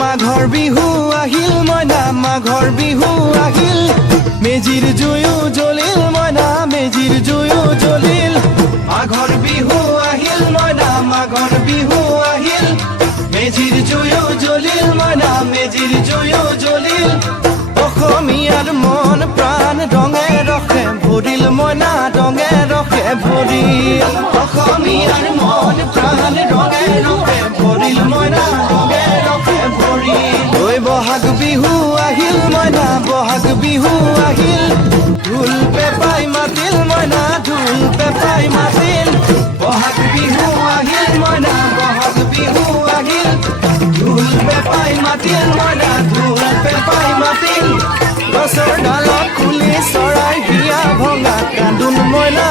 মাঘৰ বিহু আহিল মইনা মাঘৰ বিহু আহিল মেজিৰ জুয়ো জ্বলিল মইনা মেজিৰ জুয়ো জ্বলিল মাঘৰ বিহু আহিল মইনা মাঘৰ বিহু আহিল মেজিৰ জুয়ো জ্বলিল মইনা মেজিৰ জুয়ো জ্বলিল অসমীয়াৰ মন প্ৰাণ ৰঙে ৰখে ভৰিল মইনা ৰঙে ৰখে ভৰিল অসমীয়াৰ মন প্ৰাণ ৰঙে ৰখে ভৰিল মইনা ৰঙে ৰখে ভৰিল ঐ বহাগ বিহু আহিল মইনা বহাগ বিহু আহিল ঢোল পেপাই মাতিল মইনা ঢোল পেপাই মাতিল বহাগ বিহু আহিল মইনা বহাগ বিহু আহিল ঢোল পেপাই মাতিল মইনা ঢোল পেপাই মাতিল গছৰ ডালত কুলি চৰাই হিয়া ভঙা কান্দোন মইনা